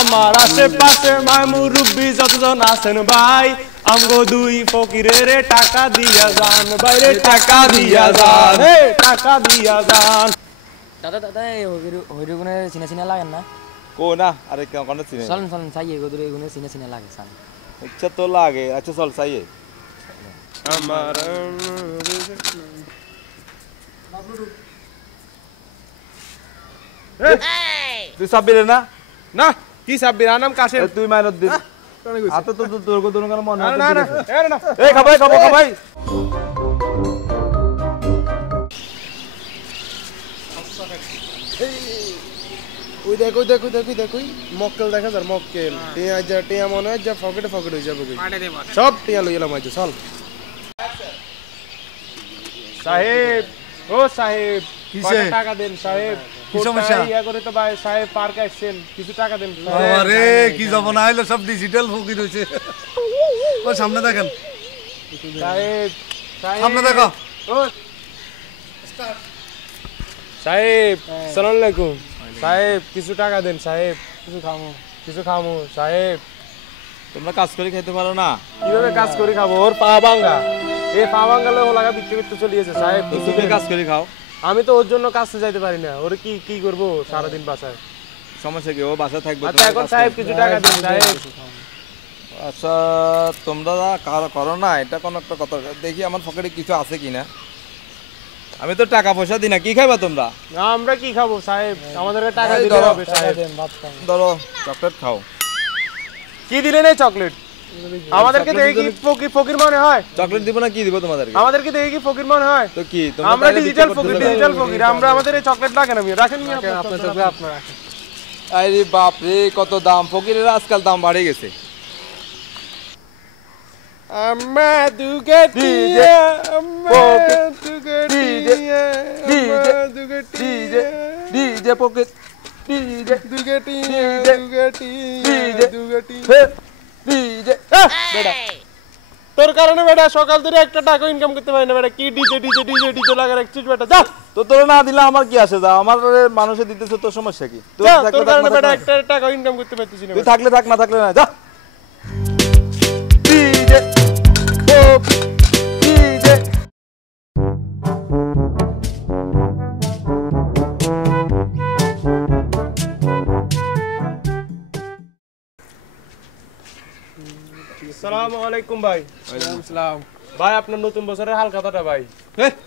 আমার আশেপাশে মুরব্বি যতজন আছেন ভাই আমগো দুই ফকিরের টাকা দিয়া যান বাইরে টাকা দিয়া যান টাকা দিয়া যান দাদা দাদা হইরগুনে চিনা চিনা লাগেন না কো না আরে কোন চিনে চলেন চলেন চাইয়ে গোদরে এগুনে চিনা চিনা লাগে চান আচ্ছা তো লাগে আচ্ছা চল চাইয়ে আমার তুই সাব্বির না না কি সাব্বির আনাম কাশেম তুই মাইনত দিন আতো তো তোর কো দুনো মনে না না না এই খাবাই খাবাই ওই দেখো মক্কেল দেখা যার মক্কেল টিয়া মনে হয় যা পকেটে হয়ে যাবে সব টিয়া লই এলাম আইছে চল সাহেব ও সাহেব কিসে টাকা দেন সাহেব কি সমস্যা ইয়া করে তো ভাই সাহেব পার্কে আসছেন কিছু টাকা দেন আরে কি জমানা হইলো সব ডিজিটাল ফকির হইছে ও সামনে দেখেন সাহেব সামনে দেখো ও সাহেব আসসালামু আলাইকুম সাহেব কিছু টাকা দেন সাহেব কিছু খামু সাহেব তোমরা কাজ করে খেতে পারো না কিভাবে কাজ করে খাবো ওর পা ভাঙা এই পা ভাঙালে ও লাগা বিক্রি চলিয়েছে সাহেব তুমি কাজ করে খাও আমি তো ওর জন্য কাজে যাইতে পারি না ওর কি করব সারা দিন বাসায় সমস্যা কি ও বাসা থাকবে আচ্ছা এখন সাহেব কিছু টাকা দেন সাহেব আচ্ছা তোমরা করো না এটা কোন একটা কথা দেখি আমার পকেটে কিছু আছে কিনা আমি তো টাকা পয়সা দিই না কি খাইবা তোমরা না আমরা কি খাবো সাহেব আমাদেরকে টাকা দিতে হবে সাহেব ধরো চকলেট খাও কি দিলেন এই চকলেট আমাদেরকে দেখে কি ফকির মনে হয় চকলেট দিব না কি দিব তোমাদেরকে আমাদেরকে দেখে কি ফকির মনে হয় তো কি আমরা ডিজিটাল ফকির আমরা আমাদের এই চকলেট লাগে না রাখেন নি আপনার চকলেট আপনারা রাখেন আরে বাপ রে কত দাম ফকিরের আজকাল দাম বাড়ে গেছে আম্মা দুগেটিয়া আম্মা দুগেটিয়া ডিজে পকেট ডিজে দুগেটিয়া ডিজে বেটা তোর কারণে বেটা সকাল থেকে একটা টাকা ইনকাম করতে পারি না বেটা কি ডিজে লাগা রাখছিস বেটা যা তো তোরা না দিলে আমার কি আসে যা আমার মানুষে দিতেছে তোর সমস্যা কি তোর কারণে বেটা একটা টাকা ইনকাম করতে পারতিস না তুই থাকলে থাক না থাকলে না যা ডিজে ডিজে আসসালামু আলাইকুম ভাই ওয়ালাইকুম আসসালাম ভাই আপনার নতুন বছরের হালখাতাটা ভাই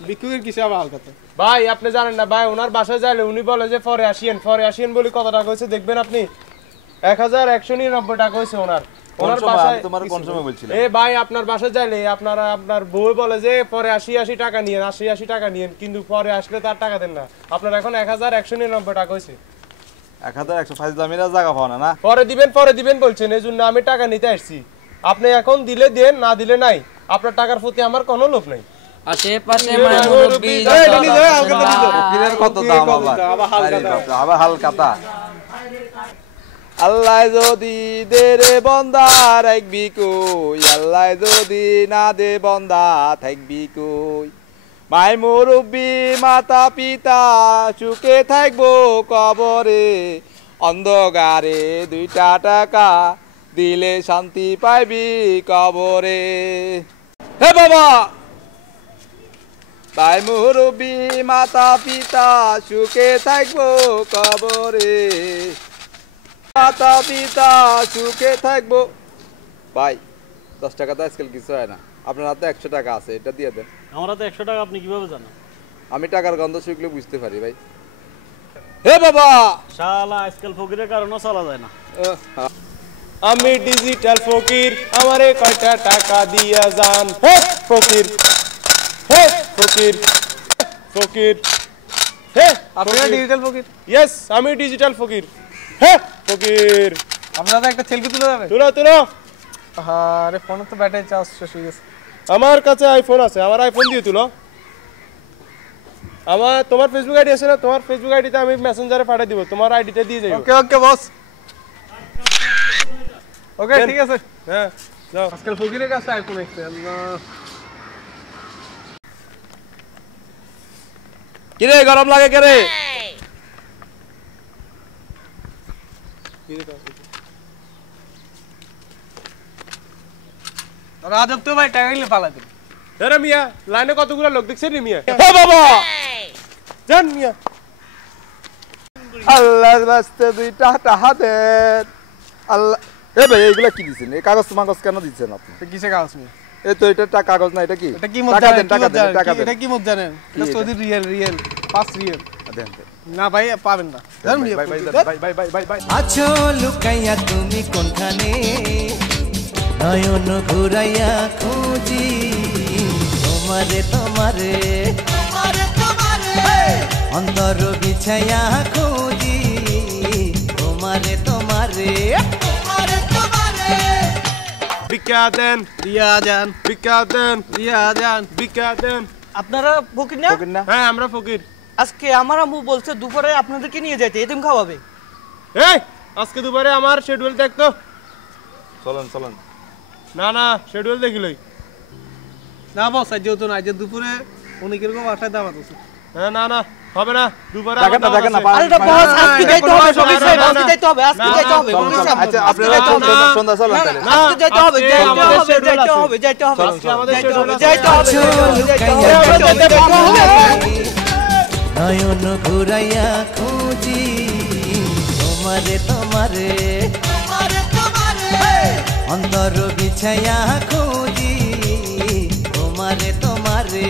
বিক্রির কিসে আবার হালখাতা ভাই আপনি জানেন না ভাই ওনার বাসায় যাইলে উনি বলে যে পরে আসিয়েন বলি কত টাকা হয়েছে দেখবেন আপনি 1199 টাকা হয়েছে ওনার বাসায় তোমার কোন সময় বলছিলেন এ ভাই আপনার বাসায় যাইলে আপনার বউ বলে যে পরে 80 টাকা নিয়েন 80 টাকা নিয়েন কিন্তু পরে আসলে তার টাকা দেন না আপনার এখন 1199 টাকা হয়েছে 1100 ফাইজলামিরা জায়গা পাও না পরে দিবেন বলছেন এজন্য আমি টাকা নিতে আসছি আপনি এখন দিলে দেন না দিলে নাই আপনার টাকার প্রতি আমার কোনো লোভ নাই আশেপাশে মুরব্বি ফকিরের কত দাম আবার হালকাতা আল্লাহ যদি দে রে বন্দা রাখবি কই আল্লাহ যদি না দে বন্দা থাকবি কই মাই মুরব্বি মাতা পিতা সুখে থাকবো কবরে অন্ধকারে 2টা টাকা দিলে শান্তি পাইবি কবরে হে বাবা ভাই মুরব্বি মাতা পিতা সুখে থাকবো কবরে মাতা পিতা সুখে থাকবো ভাই 10 টাকা তো আজকাল কিছু হয় না আপনার হাতে 100 টাকা আছে এটা দিয়ে দেন আমার হাতে 100 টাকা আপনি কিভাবে জানেন আমি টাকার গন্ধ শুকলে বুঝতে পারি ভাই হে বাবা শালা আজকাল ফকিরের কারণে চলা যায় না আমি ডিজিটাল ফকির আমারে কয়টা টাকা দিয়া যান হে ফকির হে ফকির ফকির হে আপনি ডিজিটাল ফকির ইয়েস আমি ডিজিটাল ফকির হে ফকির আপনারা একটা সেলফি তুলে যাবে তুলো আরে ফোনে তো ব্যাটারি চার্জ শেষ হয়ে গেছে আমার কাছে আইফোন আছে আমার আইফোন দিয়ে তুলো তোমার ফেসবুক আইডি আছে না তোমার ফেসবুক আইডিতে আমি মেসেঞ্জারে পাঠিয়ে দিব তোমার আইডিটা দিয়ে যাই ওকে বস ওকে ঠিক আছে হ্যাঁ যাও আজকাল ফকিরের কাছে আইফোন এসেছে আল্লাহ কি রে গরম লাগে কে রে রাজব তো ভাই টাকা গেলে পালা দিন আরে মিয়া লাইনে কতগুলো লোক দেখছেন মিয়া ও বাবা জান মিয়া আল্লাহর বাস্তে দুইটা টাকা দেন আল্লাহ এ ভাই এগুলা কি দিছেন এই কাগজ মাগজ কেন দিচ্ছেন আপনি কিসে কাগজ মিয়া এই তো এটা কাগজ না এটা কি এটা কি টাকা দেন এটা কি মত জানেন এটা সৌদি রিয়েল 5 রিয়েল দেন না ভাই পাবেন না জান মিয়া ভাই আছো লুকাইয়া তুমি কোনখানে নয়ন ঘুরাইয়া খুঁজি তোমারে তোমারে অন্তর বিছাইয়া খুঁজি তোমারে তোমারে বিকা দেন আপনারা ফকির না? হ্যাঁ আমরা ফকির আজকে আমার আম্মু বলছে দুপুরে আপনাদেরকে নিয়ে যাইতে এতিম খাওয়াবে। এই আজকে দুপুরে আমার শিডিউল দেখতো চলেন না শিডিউল দেখিলই না বস আজ যেহেতু না আজ দুপুরে অনেকের বাসায় দাওয়াত আছে না হবে না দুপুরে দেখেন না আরে এটা বস আজকে যাইতে হবে সবাই আজকে যাইতে হবে আজকে যাইতে হবে আচ্ছা আপনারা সন্ধ্যা চলেন তাহলে আজকে যাইতে হবে আজকে আমাদের শিডিউল আছে নয়ন ঘুরাইয়া খুঁজি তোমারে তোমারে অন্তর বিছাইয়া খুঁজি তোমারে তোমারে